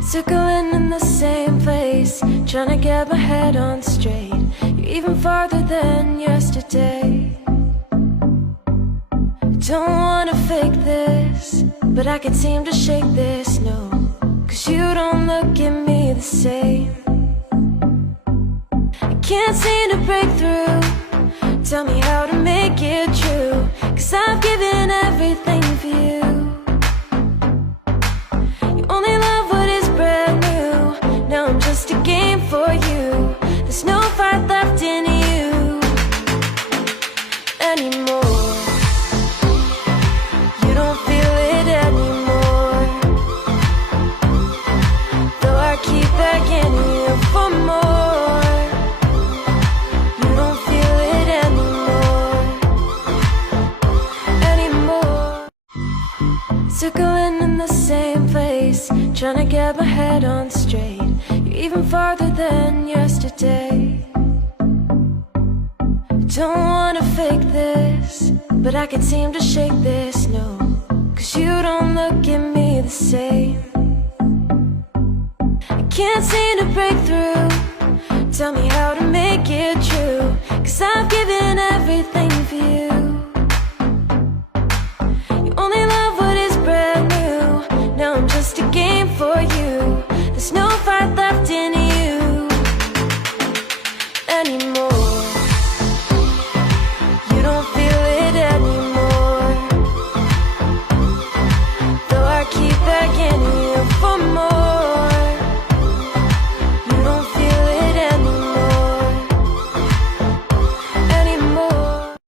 Circling in the same place, trying to get my head on straight. You're even farther than yesterday. Don't wanna fake this, but I can't seem to shake this, no. Cause you don't look at me the same. I can't seem to break through. Tell me how to make it true, cause I've given everything for you. You only love what is brand new. Now I'm just a game for you. There's no fight left in you anymore. You don't feel it anymore, though I keep begging you for more. You don't feel it anymore. Circling in the same place, trying to get my head on straight. You're even farther than yesterday. Don't wanna fake this, but I can't seem to shake this, no. Cause you don't look at me the same. I can't seem to break through. Tell me how to make it true, cause I've given everything